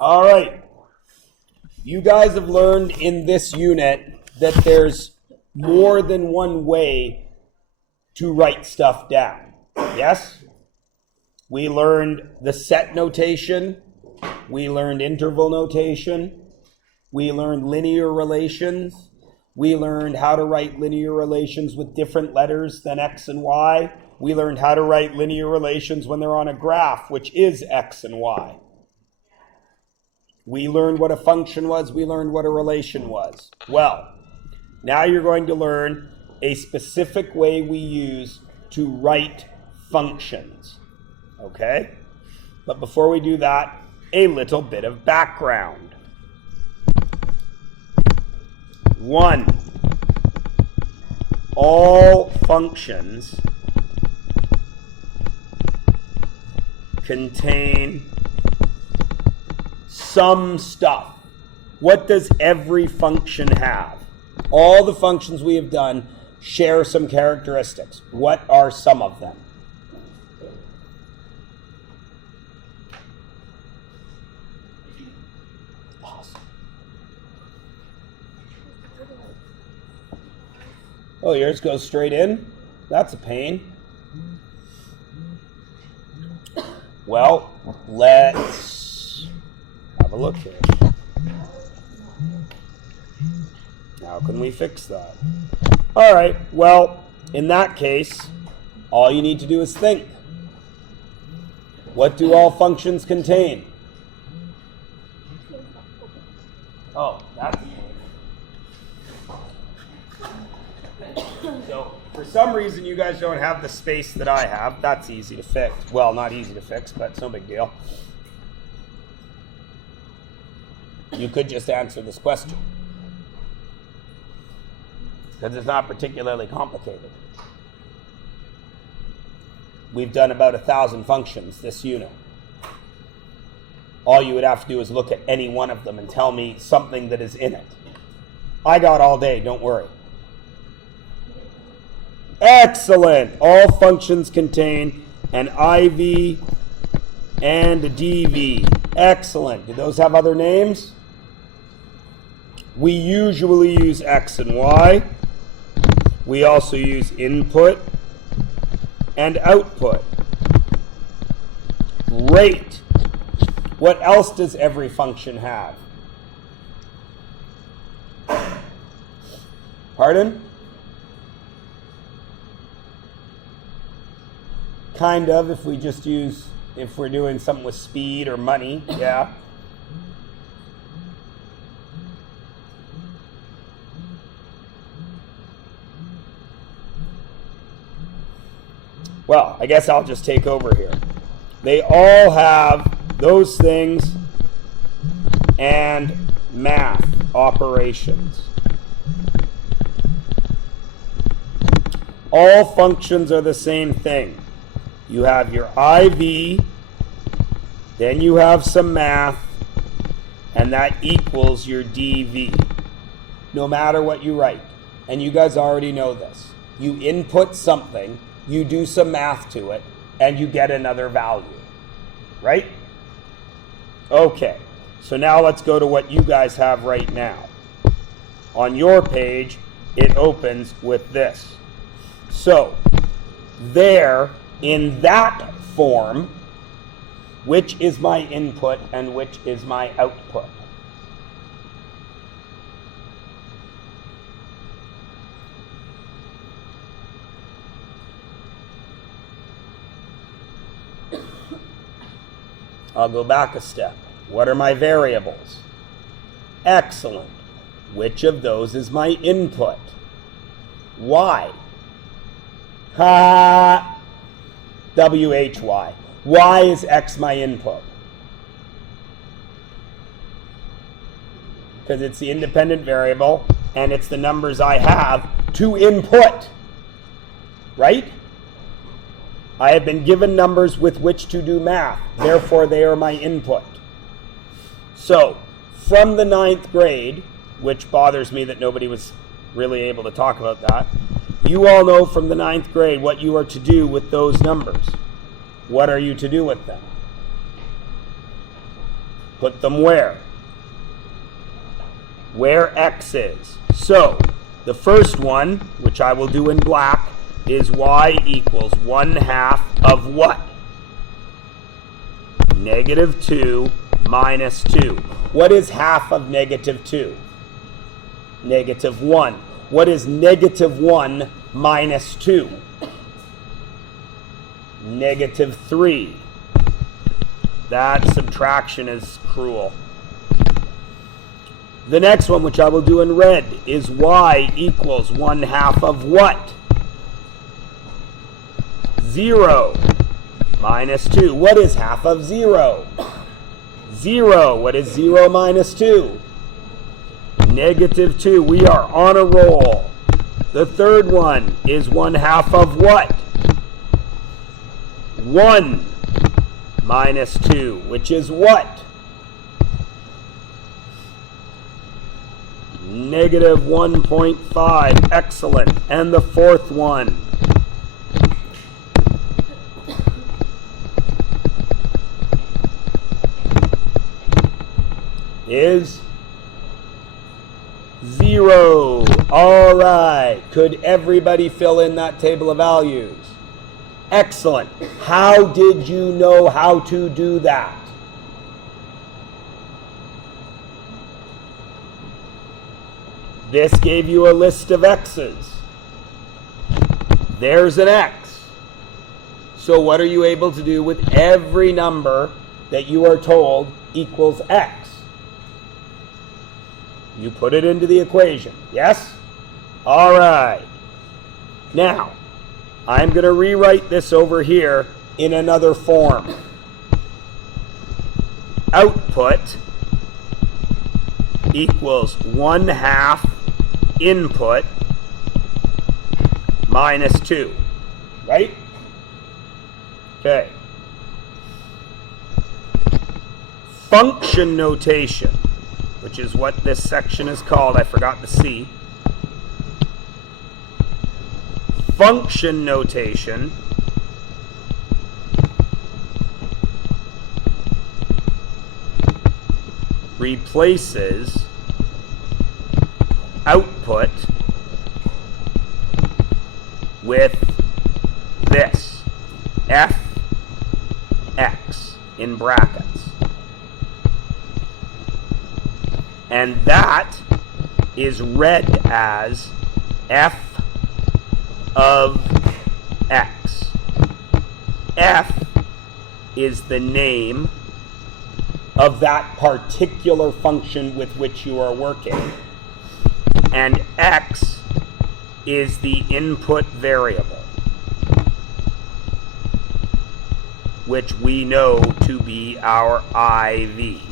All right. You guys have learned in this unit that there's more than one way to write stuff down. Yes? We learned the set notation. We learned interval notation. We learned linear relations. We learned how to write linear relations with different letters than x and y. We learned how to write linear relations when they're on a graph, which is x and y. We learned what a function was. We learned what a relation was. Well, now you're going to learn a specific way we use to write functions. Okay? But before we do that, a little bit of background. 1. All functions contain some stuff. What does every function have? All the functions we have done share some characteristics. What are some of them? Awesome. Oh, yours goes straight in? That's a pain. Well, let's have a look here. How can we fix that? All right, well, in that case, all you need to do is think. What do all functions contain? Oh, that's so for some reason you guys don't have the space that I have. That's easy to fix. Well, not easy to fix, but it's no big deal. You could just answer this question, because it's not particularly complicated. We've done about 1,000 functions this unit. All you would have to do is look at any one of them and tell me something that is in it. I got all day, don't worry. Excellent! All functions contain an IV and a DV. Excellent. Do those have other names? We usually use X and Y. We also use input and output. Great. What else does every function have? Pardon? Kind of, if we're doing something with speed or money, yeah. Well, I guess I'll just take over here. They all have those things and math operations. All functions are the same thing. You have your IV, then you have some math, and that equals your DV, no matter what you write. And you guys already know this. You input something, you do some math to it, and you get another value, right? Okay, so now let's go to what you guys have right now. On your page, it opens with this. So, there, in that form, which is my input and which is my output? I'll go back a step. What are my variables? Excellent. Which of those is my input? Y. Ha! WHY. Why is X my input? Because it's the independent variable and it's the numbers I have to input. Right? I have been given numbers with which to do math. Therefore, they are my input. So, from the 9th grade, which bothers me that nobody was really able to talk about that, you all know from the 9th grade what you are to do with those numbers. What are you to do with them? Put them where? Where x is. So, the first one, which I will do in black, is y equals 1/2 of what? -2 minus 2. What is half of -2? -1. What is -1 minus 2? -3. That subtraction is cruel. The next one, which I will do in red, is y equals 1/2 of what? 0 minus 2. What is half of 0? 0. What is 0 minus 2? -2. We are on a roll. The third one is 1/2 of what? 1 minus 2, which is what? -1.5. Excellent. And the fourth one is 0. All right. Could everybody fill in that table of values? Excellent. How did you know how to do that? This gave you a list of x's. There's an x. So what are you able to do with every number that you are told equals x? You put it into the equation, yes? All right. Now, I'm going to rewrite this over here in another form. Output equals 1/2 input minus 2, right? Okay. Function notation, which is what this section is called. I forgot the C. Function notation replaces output with this, f(x) in brackets. And that is read as f of x. F is the name of that particular function with which you are working, and x is the input variable, which we know to be our IV.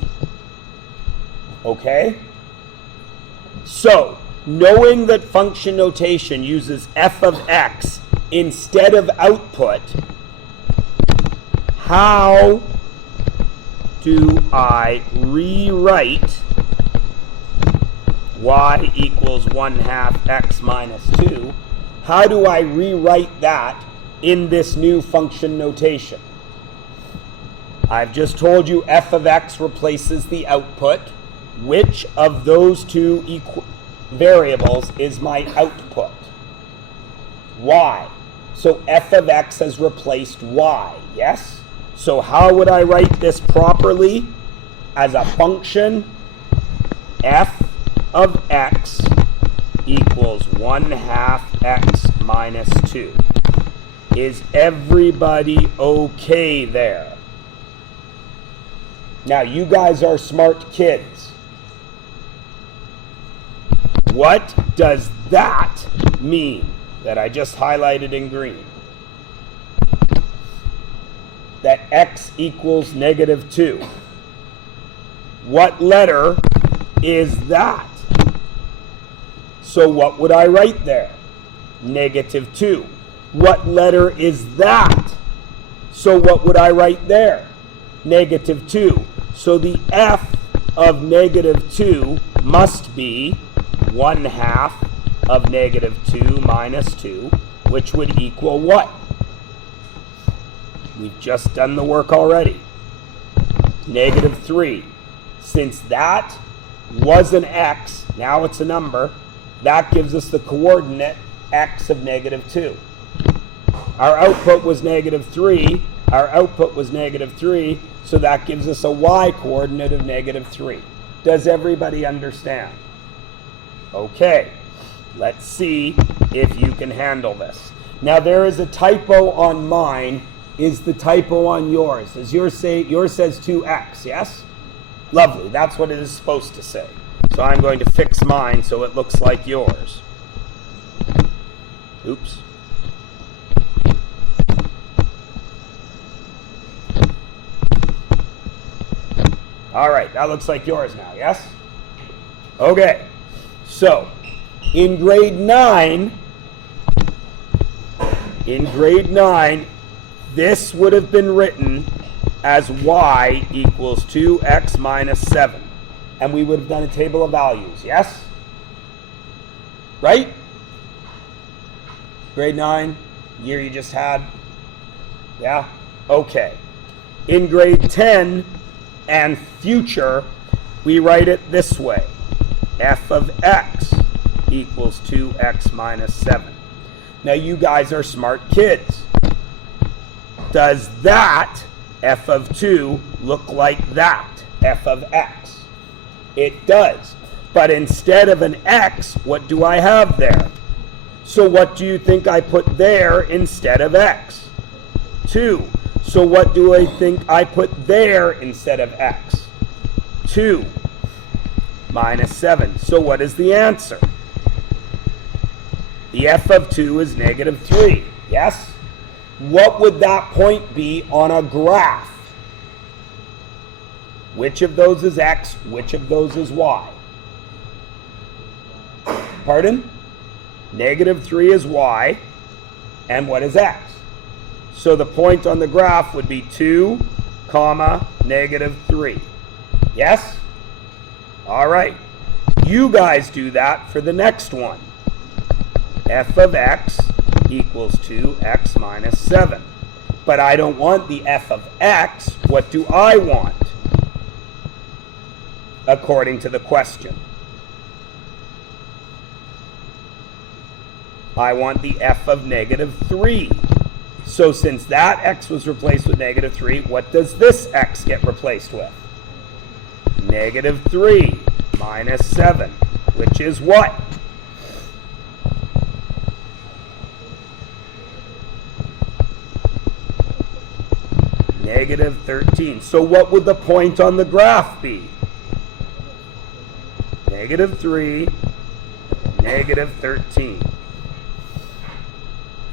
Okay? So, knowing that function notation uses f of x instead of output, how do I rewrite y equals 1/2 x minus 2? How do I rewrite that in this new function notation? I've just told you f of x replaces the output. Which of those two variables is my output? Y. So f of x has replaced y, yes? So how would I write this properly as a function? F of x equals 1/2 x minus 2. Is everybody okay there? Now, you guys are smart kids. What does that mean that I just highlighted in green? That x equals -2. What letter is that? So what would I write there? -2. What letter is that? So what would I write there? -2. So the f of -2 must be 1/2 of -2 minus 2, which would equal what? We've just done the work already. -3. Since that was an x, now it's a number, that gives us the coordinate x of -2. Our output was -3. Our output was -3, so that gives us a y coordinate of -3. Does everybody understand? Okay, let's see if you can handle this. Now there is a typo on mine. Is the typo on yours? Does yours says 2x, yes? Lovely, that's what it is supposed to say. So I'm going to fix mine so it looks like yours. Oops. All right, that looks like yours now, yes? Okay, so in grade 9, this would have been written as y equals 2x minus 7. And we would have done a table of values, yes? Right? Grade 9, year you just had? Yeah? Okay. In grade 10 and future, we write it this way. F of x equals 2x minus 7. Now you guys are smart kids. Does that f of 2 look like that, f of x? It does. But instead of an x, what do I have there? So what do you think I put there instead of x? 2. So what do I think I put there instead of x? 2 minus 7. So what is the answer? The f of 2 is -3, yes? What would that point be on a graph? Which of those is x? Which of those is y? Pardon? -3 is y, and what is x? So the point on the graph would be 2, -3. Yes? All right. You guys do that for the next one. F of x equals 2x minus 7. But I don't want the f of x. What do I want? According to the question. I want the f of -3. So since that x was replaced with -3, what does this x get replaced with? -3 minus 7, which is what? -13. So what would the point on the graph be? -3, -13.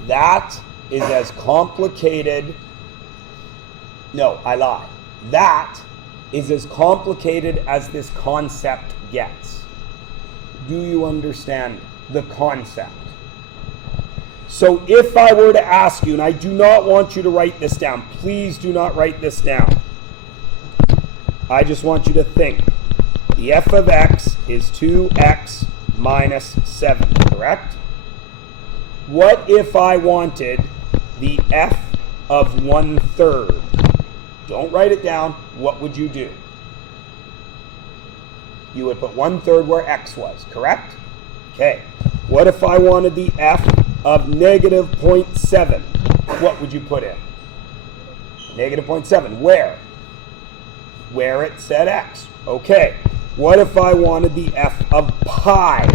That is as complicated. No, I lie. That is as complicated as this concept gets. Do you understand the concept? So if I were to ask you, and I do not want you to write this down, please do not write this down. I just want you to think. The f of x is 2x minus 7, correct? What if I wanted the f of 1/3? Don't write it down. What would you do? You would put 1/3 where x was, correct? Okay. What if I wanted the f of -0.7? What would you put in? -0.7. Where? Where it said x. Okay. What if I wanted the f of pi?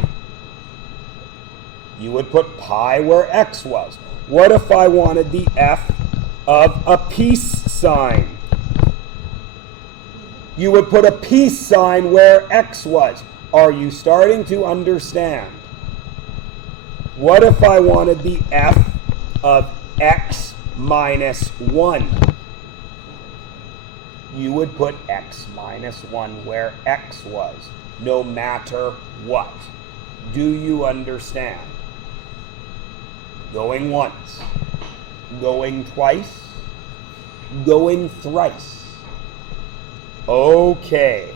You would put pi where x was. What if I wanted the f of a peace sign? You would put a peace sign where x was. Are you starting to understand? What if I wanted the f of x minus 1? You would put x minus 1 where x was, no matter what. Do you understand? Going once, going twice, going thrice. Okay.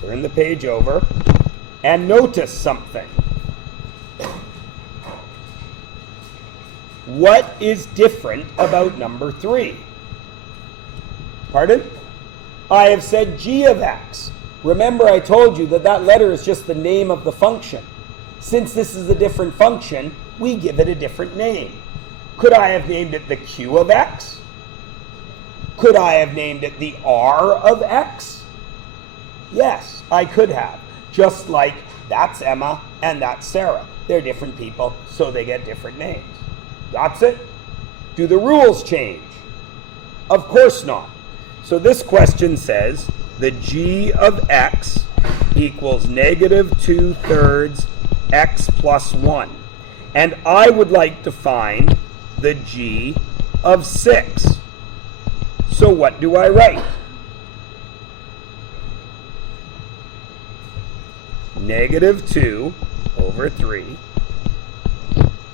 Turn the page over and notice something. What is different about number 3? Pardon? I have said g of x. Remember, I told you that that letter is just the name of the function. Since this is a different function, we give it a different name. Could I have named it the q of x? Could I have named it the r of x? Yes, I could have. Just like that's Emma and that's Sarah. They're different people, so they get different names. That's it. Do the rules change? Of course not. So this question says the g of x equals negative 2/3 x plus 1. And I would like to find the g of 6. So what do I write? Negative 2/3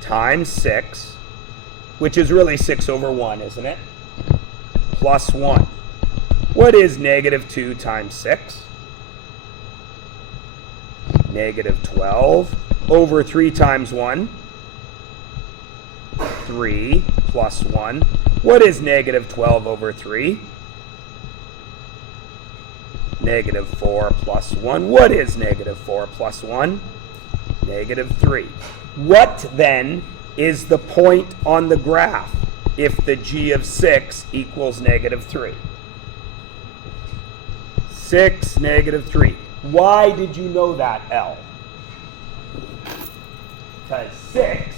times 6, which is really 6/1, isn't it? Plus 1. What is negative 2 times 6? Negative 12/3 times 1. 3 plus 1. What is negative 12/3? Negative 4 plus 1. What is negative 4 plus 1? Negative 3. What then is the point on the graph if the g of 6 equals negative 3? 6, negative 3. Why did you know that, L? Because 6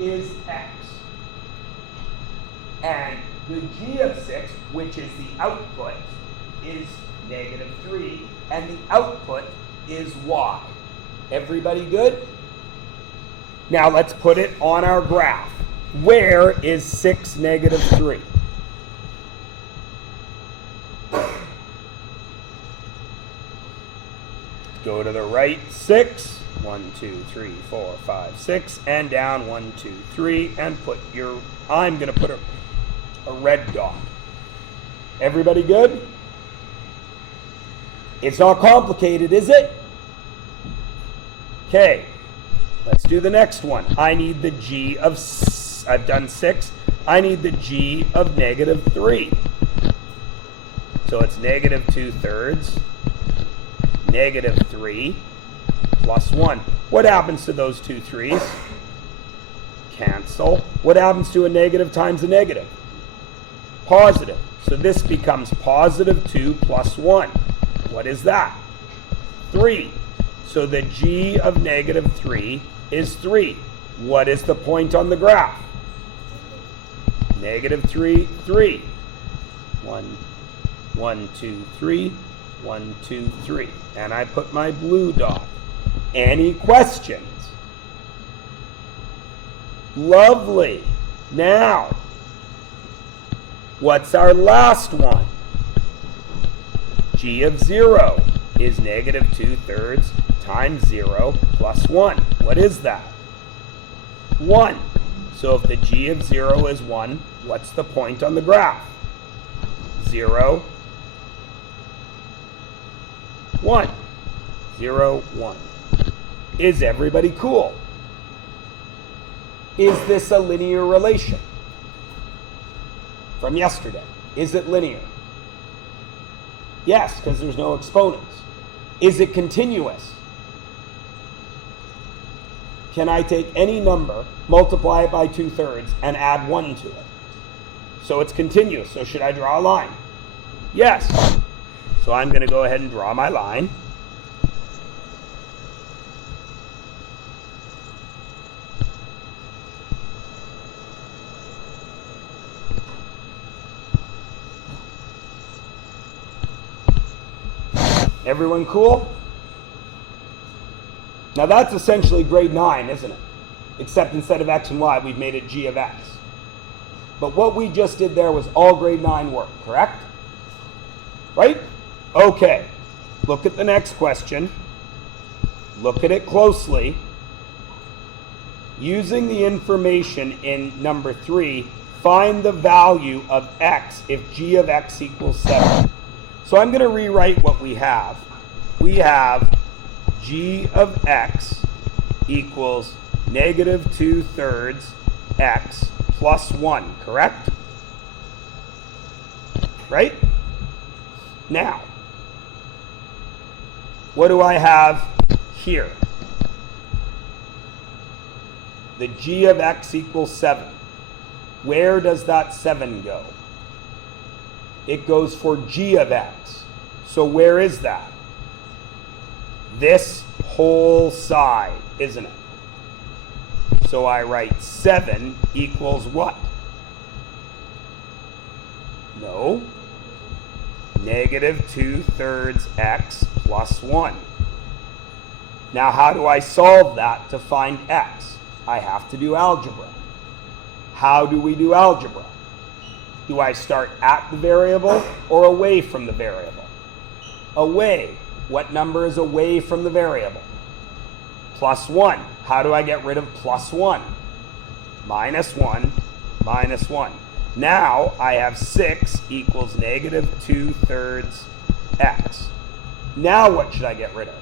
is x. And the g of 6, which is the output, is negative 3, and the output is y. Everybody good? Now let's put it on our graph. Where is 6, negative 3? Go to the right 6. 1, 2, 3, 4, 5, 6, and down 1, 2, 3, and put your, I'm going to put a red dot. Everybody good? It's not complicated, is it? Okay, let's do the next one. I need the g of, I've done 6. I need the g of negative 3. So it's negative 2/3, negative 3, plus 1. What happens to those two 3's? Cancel. What happens to a negative times a negative? Positive. So this becomes positive 2 plus 1. What is that? 3. So the g of negative 3 is 3. What is the point on the graph? Negative 3, 3. 1, 1, 2, 3. 1, 2, 3. And I put my blue dot. Any questions? Lovely. Now, what's our last one? G of 0 is negative 2/3 times 0 plus 1. What is that? 1. So if the g of 0 is 1, what's the point on the graph? 0, 1. 0, 1. Is everybody cool? Is this a linear relation? From yesterday. Is it linear? Yes, because there's no exponents. Is it continuous? Can I take any number, multiply it by 2/3, and add 1 to it? So it's continuous. So should I draw a line? Yes. So I'm going to go ahead and draw my line. Everyone cool? Now that's essentially grade 9, isn't it? Except instead of x and y, we've made it g of x. But what we just did there was all grade 9 work, correct? Right? Okay. Look at the next question. Look at it closely. Using the information in number 3, find the value of x if g of x equals 7. So I'm going to rewrite what we have. We have g of x equals negative 2/3 x plus 1, correct? Right? Now, what do I have here? The g of x equals 7. Where does that 7 go? It goes for g of x. So where is that? This whole side, isn't it? So I write 7 equals what? No. Negative 2/3 x plus 1. Now how do I solve that to find x? I have to do algebra. How do we do algebra? Do I start at the variable or away from the variable? Away. What number is away from the variable? Plus 1. How do I get rid of plus 1? Minus 1, minus 1. Now I have 6 equals negative 2/3 x. Now what should I get rid of?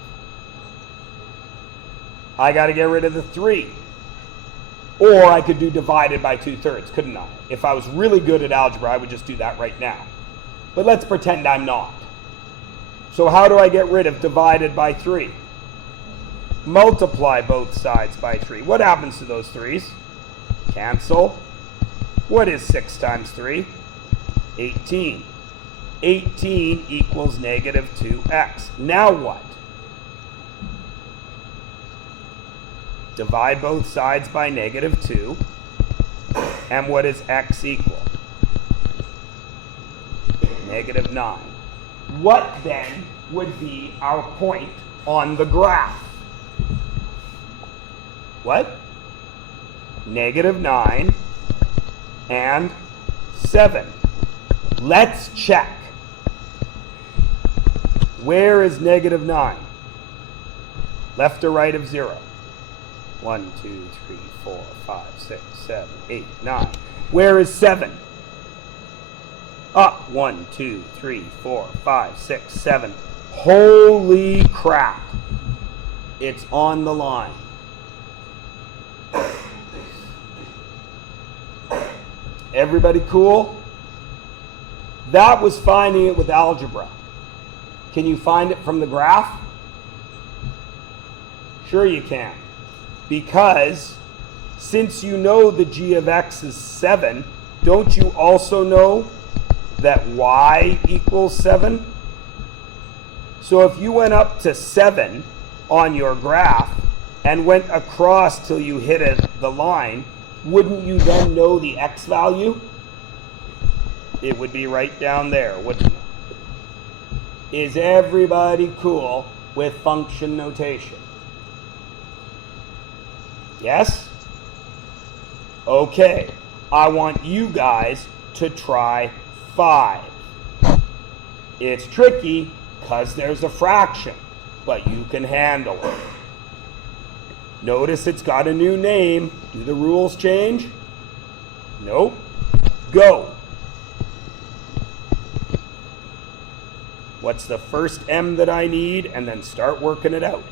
I got to get rid of the 3. Or I could do divided by 2/3, couldn't I? If I was really good at algebra, I would just do that right now. But let's pretend I'm not. So how do I get rid of divided by 3? Multiply both sides by 3. What happens to those 3's? Cancel. What is 6 times 3? 18. 18 equals negative 2x. Now what? Divide both sides by negative 2. And what is x equal? Negative 9. What then would be our point on the graph? What? Negative 9 and 7. Let's check. Where is negative 9? Left or right of 0? 1, 2, 3, 4, 5, 6, 7, 8, 9. Where is 7? Up. 1, 2, 3, 4, 5, 6, 7. Holy crap. It's on the line. Everybody cool? That was finding it with algebra. Can you find it from the graph? Sure you can. Because since you know the g of x is 7, don't you also know that y equals 7? So if you went up to 7 on your graph and went across till you hit the line, wouldn't you then know the x value? It would be right down there, wouldn't it? Is everybody cool with function notation? Yes? Okay, I want you guys to try 5. It's tricky because there's a fraction, but you can handle it. Notice it's got a new name. Do the rules change? Nope. Go. What's the first m that I need? And then start working it out.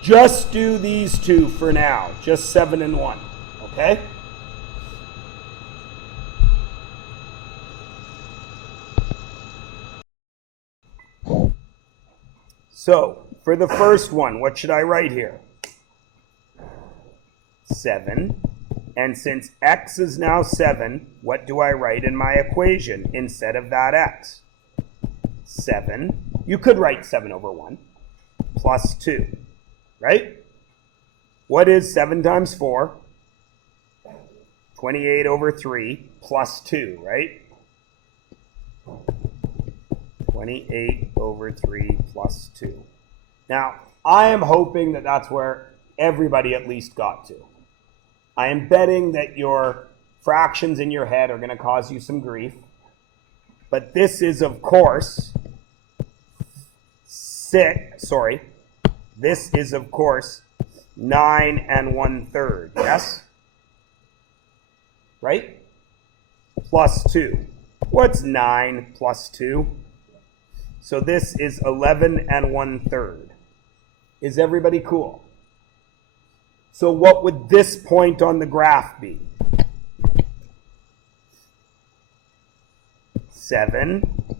Just do these two for now. Just 7 and 1. Okay? So, for the first one, what should I write here? 7. And since x is now 7, what do I write in my equation instead of that x? 7. You could write 7 over 1 plus 2, right? What is 7 times 4? 28 over 3 plus 2, right? 28 over 3 plus 2. Now, I am hoping that that's where everybody at least got to. I am betting that your fractions in your head are going to cause you some grief. But this is, of course, this is, of course, 9 1/3, yes? Right? Plus 2. What's 9 plus 2? So this is 11 1/3. Is everybody cool? So what would this point on the graph be? 7,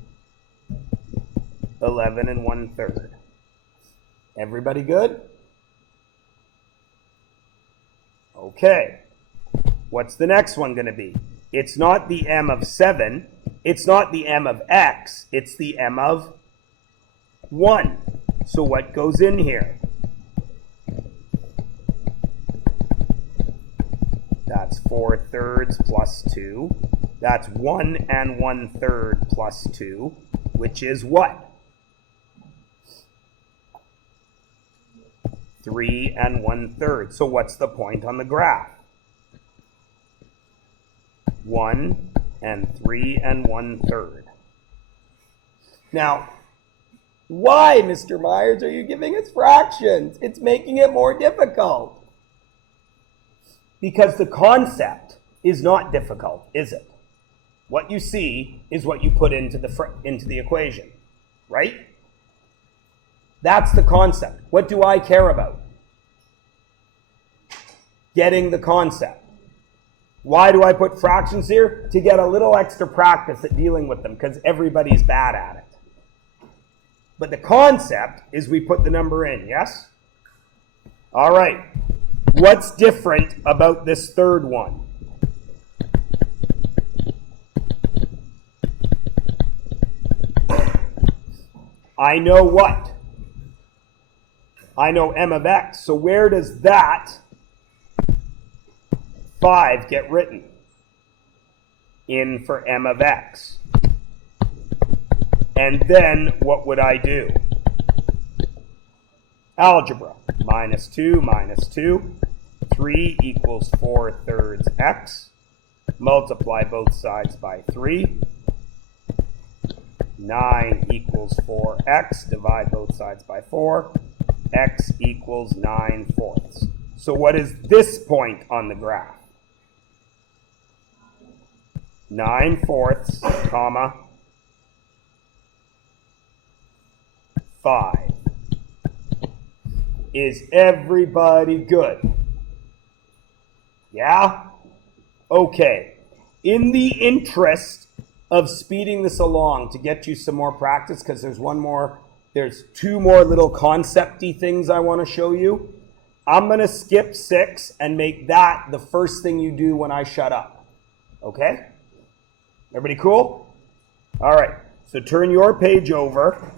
11 and 1/3. Everybody good? Okay. What's the next one going to be? It's not the m of 7. It's not the m of x. It's the m of 1. So what goes in here? That's 4/3 plus 2. That's 1 and 1/3 plus 2, which is what? 3 and 1/3. So what's the point on the graph? 1 and 3 and 1/3. Now, why, Mr. Myers, are you giving us fractions? It's making it more difficult. Because the concept is not difficult, is it? What you see is what you put into the equation, right? That's the concept. What do I care about? Getting the concept. Why do I put fractions here? To get a little extra practice at dealing with them, because everybody's bad at it. But the concept is we put the number in, yes? All right. What's different about this third one? I know what? I know m of x. So where does that 5 get written? In for m of x. And then what would I do? Algebra. Minus 2 minus 2. 3 equals 4/3 x. Multiply both sides by 3. 9 equals 4x. Divide both sides by 4. X equals 9/4. So what is this point on the graph? 9/4, comma, 5. Is everybody good? Yeah? Okay. In the interest of speeding this along to get you some more practice, because there's 2 more little concept-y things I want to show you, I'm going to skip 6 and make that the first thing you do when I shut up. Okay? Everybody cool? All right. So turn your page over.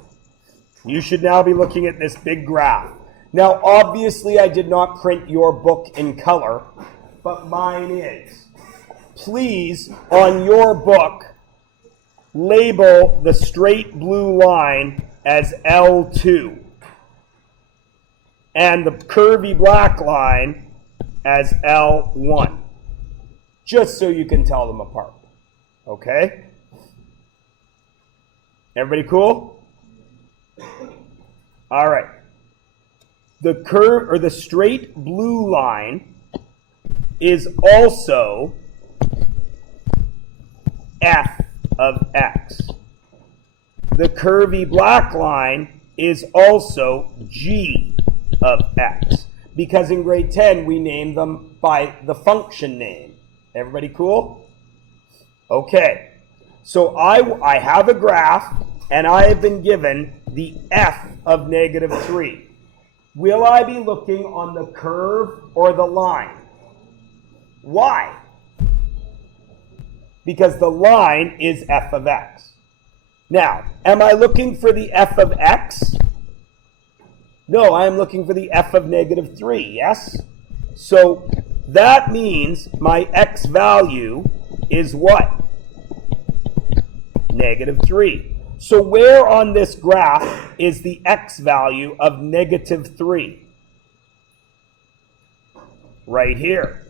You should now be looking at this big graph. Now, obviously, I did not print your book in color, but mine is. Please, on your book, label the straight blue line as L2 and the curvy black line as L1, just so you can tell them apart. Okay? Everybody cool? All right. The curve or the straight blue line is also f of x. The curvy black line is also g of x, because in grade 10 we named them by the function name. Everybody cool? Okay. So I have a graph and I have been given the f of -3. Will I be looking on the curve or the line? Why? Because the line is f of x. Now, am I looking for the f of x? No, I am looking for the f of -3, yes? So that means my x value is what? -3. So where on this graph is the x value of -3? Right here.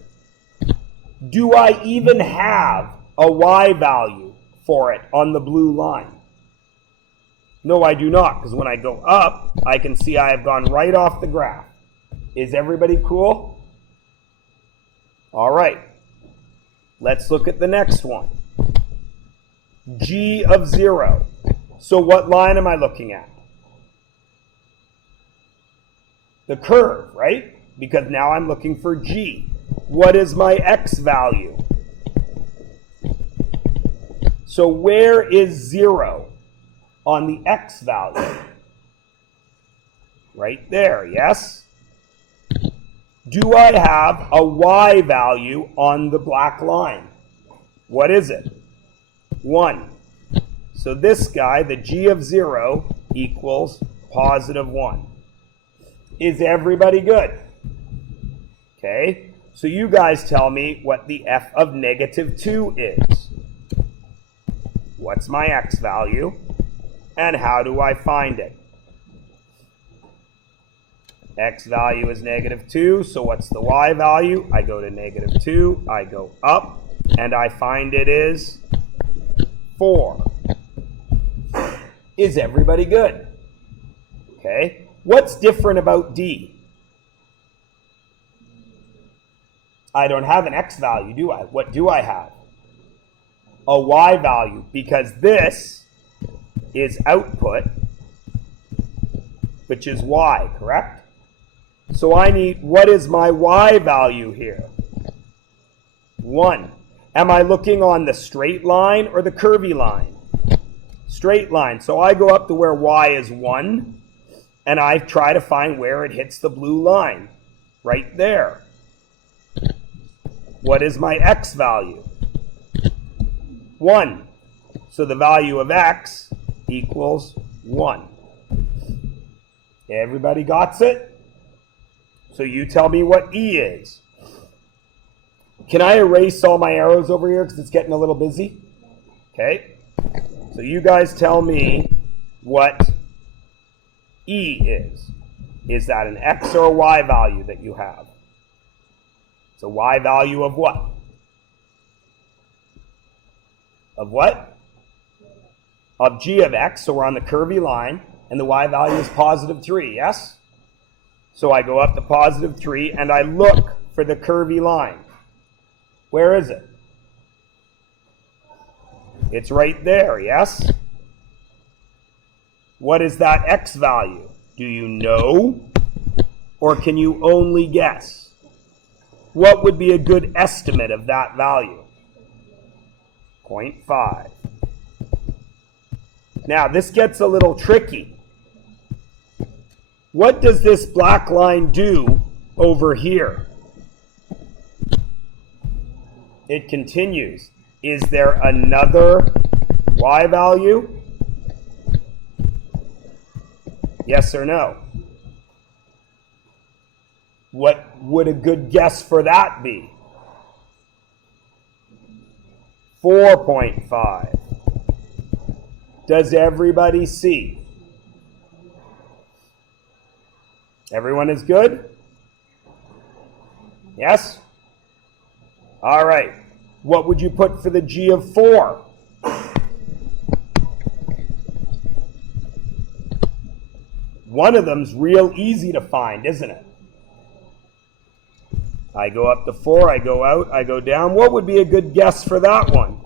Do I even have a y value for it on the blue line? No, I do not, because when I go up, I can see I have gone right off the graph. Is everybody cool? All right. Let's look at the next one. G of 0. So what line am I looking at? The curve, right? Because now I'm looking for G. What is my x value? So where is 0 on the x value? Right there, yes? Do I have a y value on the black line? What is it? 1. So this guy, the g of 0, equals positive 1. Is everybody good? Okay, so you guys tell me what the f of negative 2 is. What's my x value? And how do I find it? X value is negative 2, so what's the y value? I go to negative 2, I go up, and I find it is 4. Is everybody good? Okay, what's different about D? I don't have an x value, do I? What do I have? A y value, because this is output, which is y, correct? So I need, what is my y value here? 1. Am I looking on the straight line or the curvy line? Straight line. So I go up to where y is 1, and I try to find where it hits the blue line. Right there. What is my x value? 1. So the value of x equals 1. Everybody got it? So you tell me what E is. Can I erase all my arrows over here because it's getting a little busy? Okay. So you guys tell me what E is. Is that an x or a y value that you have? It's a y value of what? Of what? Of g of x, so we're on the curvy line, and the y value is positive 3, yes? So I go up to positive 3, and I look for the curvy line. Where is it? It's right there, yes? What is that x value? Do you know? Or can you only guess? What would be a good estimate of that value? 0.5. Now, this gets a little tricky. What does this black line do over here? It continues. Is there another y value? Yes or no? What would a good guess for that be? 4.5. Does everybody see? Everyone is good? Yes? All right. What would you put for the g of 4? One of them's real easy to find, isn't it? I go up to 4, I go out, I go down. What would be a good guess for that one?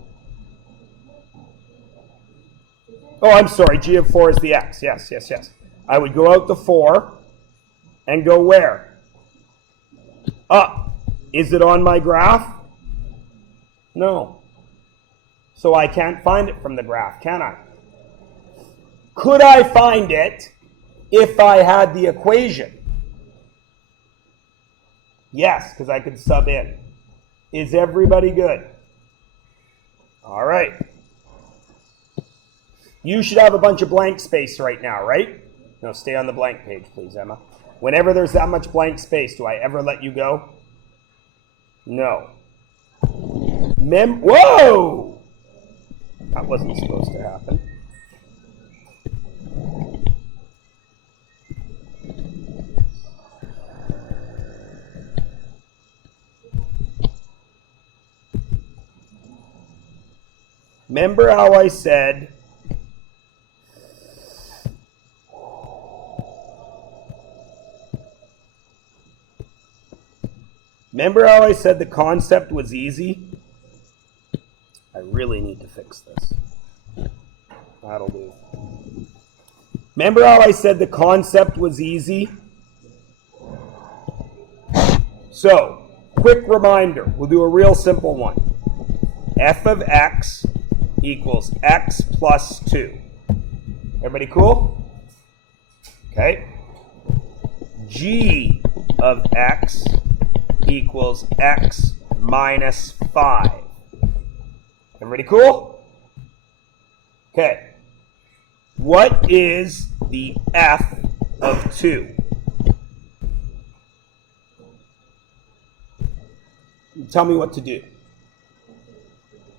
Oh, I'm sorry, g of 4 is the x. Yes, yes, yes. I would go out to 4 and go where? Up. Is it on my graph? No. So I can't find it from the graph, can I? Could I find it if I had the equation? Yes, because I could sub in. Is everybody good? All right. You should have a bunch of blank space right now, right? No, stay on the blank page, please, Emma. Whenever there's that much blank space, do I ever let you go? No. Whoa! That wasn't supposed to happen. Remember how I said the concept was easy? I really need to fix this. That'll do. Remember how I said the concept was easy? So, quick reminder. We'll do a real simple one. F of x equals x plus 2. Everybody cool? Okay. G of x equals x minus 5. Everybody cool? Okay. What is the f of 2? Tell me what to do.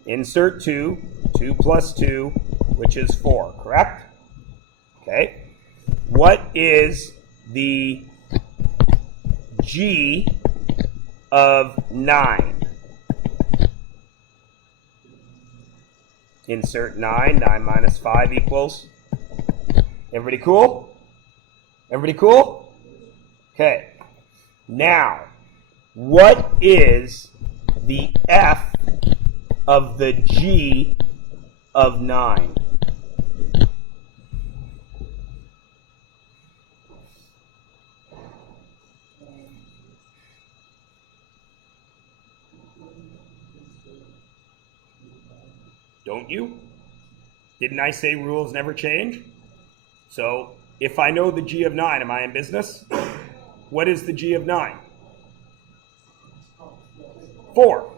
Insert 2, 2 plus 2, which is 4, correct? Okay. What is the g of 9? Insert 9, 9 minus 5 equals. Everybody cool? Everybody cool? Okay. Now, what is the f of the g of 9? Don't you? Didn't I say rules never change? So, if I know the g of 9, am I in business? What is the g of 9? 4.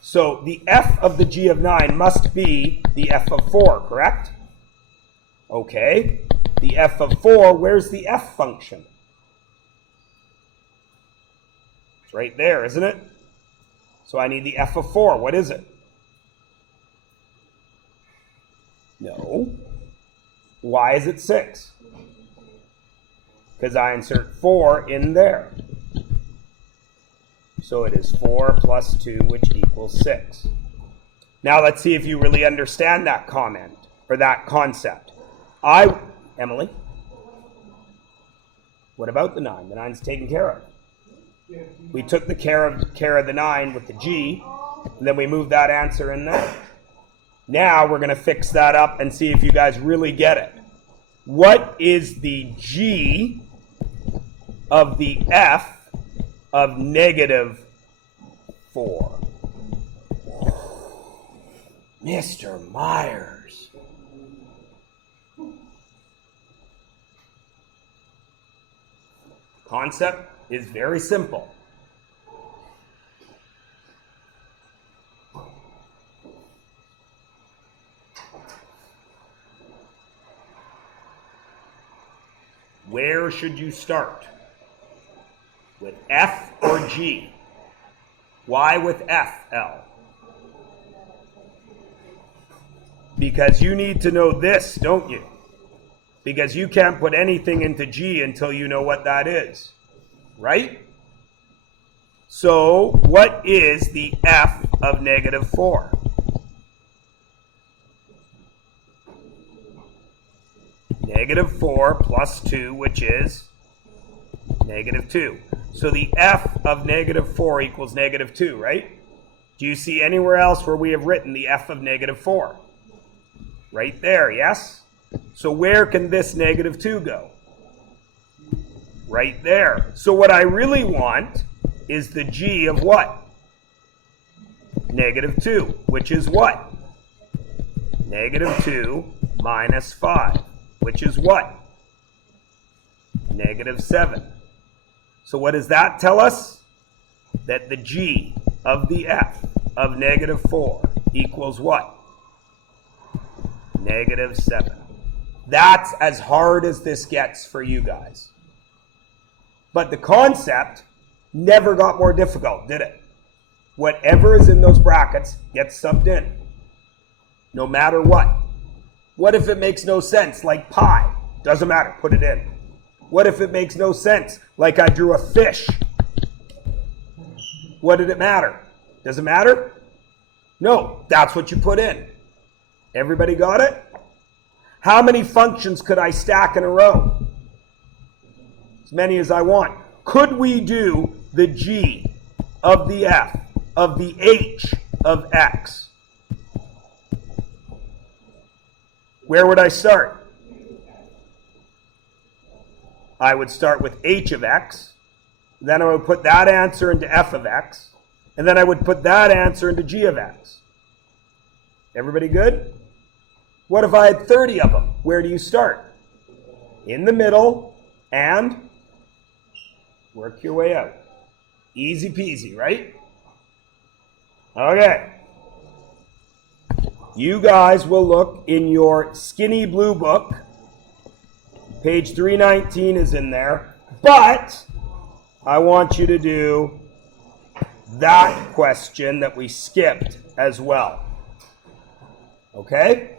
So, the f of the g of 9 must be the f of 4, correct? Okay. The f of 4, where's the f function? It's right there, isn't it? So I need the f of 4. What is it? No. Why is it 6? Because I insert 4 in there. So it is 4 plus 2, which equals 6. Now let's see if you really understand that comment, or that concept. Emily? What about the 9? The 9's taken care of. We took the care of the 9 with the g, and then we moved that answer in there. Now we're going to fix that up and see if you guys really get it. What is the g of the f of negative 4? Mr. Myers. Concept is very simple. Where should you start? With F or G? Why with F, L? Because you need to know this, don't you? Because you can't put anything into G until you know what that is. Right? So, what is the F of negative 4? Negative 4 plus 2, which is negative 2. So the f of negative 4 equals negative 2, right? Do you see anywhere else where we have written the f of negative 4? Right there, yes? So where can this negative 2 go? Right there. So what I really want is the g of what? Negative 2, which is what? Negative 2 minus 5. Which is what? Negative 7. So what does that tell us? That the g of the f of negative 4 equals what? Negative 7. That's as hard as this gets for you guys. But the concept never got more difficult, did it? Whatever is in those brackets gets subbed in. No matter what. What if it makes no sense, like pi? Doesn't matter, put it in. What if it makes no sense, like I drew a fish? What did it matter? Does it matter? No, that's what you put in. Everybody got it? How many functions could I stack in a row? As many as I want. Could we do the g of the f of the h of x? Where would I start? I would start with h of x, then I would put that answer into f of x, and then I would put that answer into g of x. Everybody good? What if I had 30 of them? Where do you start? In the middle and work your way out. Easy peasy, right? Okay. You guys will look in your skinny blue book. Page 319 is in there. But I want you to do that question that we skipped as well. Okay?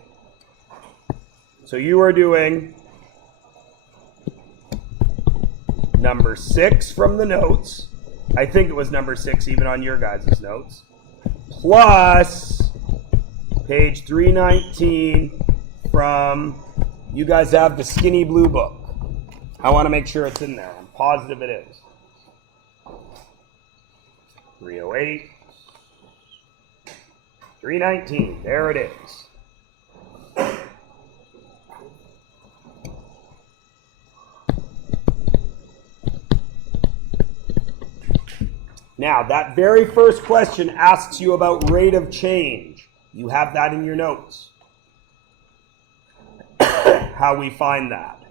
So you are doing number 6 from the notes. I think it was number 6 even on your guys' notes. Plus page 319 from, you guys have the skinny blue book. I want to make sure it's in there. I'm positive it is. 308. 319. There it is. Now, that very first question asks you about rate of change. You have that in your notes. How we find that.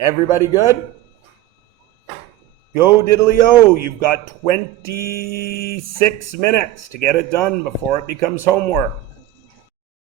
Everybody good? Go diddly-o. You've got 26 minutes to get it done before it becomes homework.